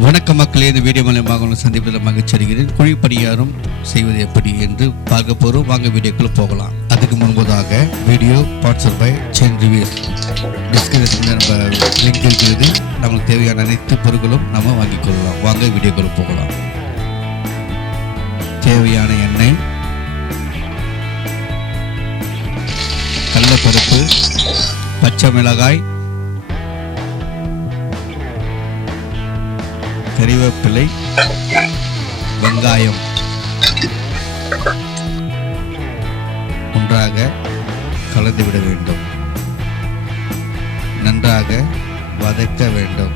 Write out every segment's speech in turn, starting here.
வணக்க மக்களே இந்த வீடியோ மூலமாக உங்களை சந்திப்பதில் மகிழ்ச்சி அடைகிறேன். குழி பணியாரம் செய்வது எப்படி என்று பார்க்க போகிறோம் வாங்க வீடியோக்குள்ள போகலாம். அதுக்கு முன்பதாக video sponsor by Zen reviews டிஸ்கிரிப்ஷனில் நம்ம லிங்க் இருக்கிறது. நமக்கு தேவையான அனைத்து பொருட்களும் நம்ம வாங்கிக் கொள்ளலாம். வாங்க வீடியோக்குள்ள போகலாம். தேவையான எண்ணெய் கடலப்பருப்பு பச்சை மிளகாய் கறிவேப்பிலை வெங்காயம் ஒன்றாக கலந்துவிட வேண்டும். நன்றாக வதக்க வேண்டும்.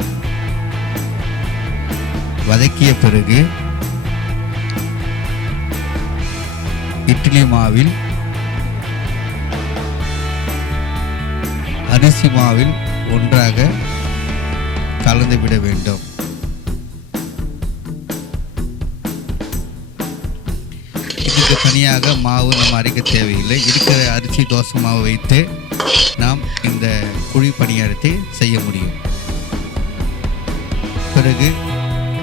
வதக்கிய பிறகு இட்லி மாவில் அரிசி மாவில் ஒன்றாக கலந்துவிட வேண்டும். இதுக்கு தனியாக மாவு நம்ம அரைக்க தேவையில்லை. இருக்கிற அரிசி தோசை மாவு வைத்து நாம் இந்த குழி பணியாரத்தை செய்ய முடியும். பிறகு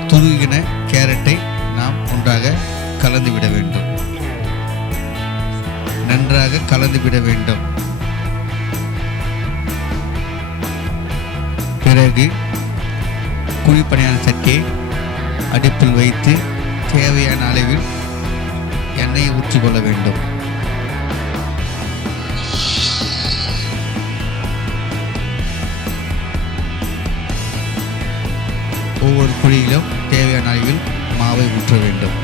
துருகின கேரட்டை நாம் ஒன்றாக கலந்து விட வேண்டும். நன்றாக கலந்து விட வேண்டும். பிறகு குழிப்பணியான சட்டியை அடுப்பில் வைத்து தேவையான அளவில் எண்ணெயை ஊற்றிக்கொள்ள வேண்டும். ஒவ்வொரு குழியிலும் தேவையான அளவில் மாவை ஊற்ற வேண்டும்.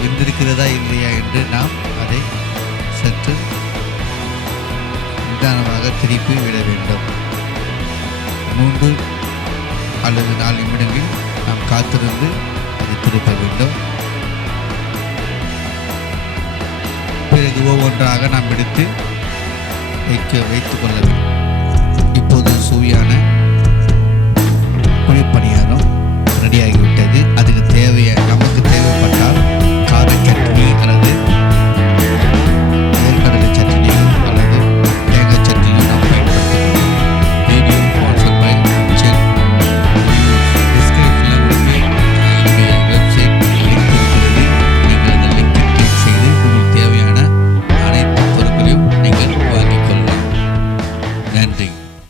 வெந்திருக்கிறதா இல்லையா என்று நாம் அதை சற்று நிதானமாக திருப்பி விட வேண்டும். மூன்று அல்லது நாலு நிமிடங்கள் நாம் காத்திருந்து அதை திருப்ப வேண்டும். பிறகு ஒவ்வொன்றாக நாம் எடுத்து வைக்க வைத்துக் கொள்ள வேண்டும். இப்போது சுவையான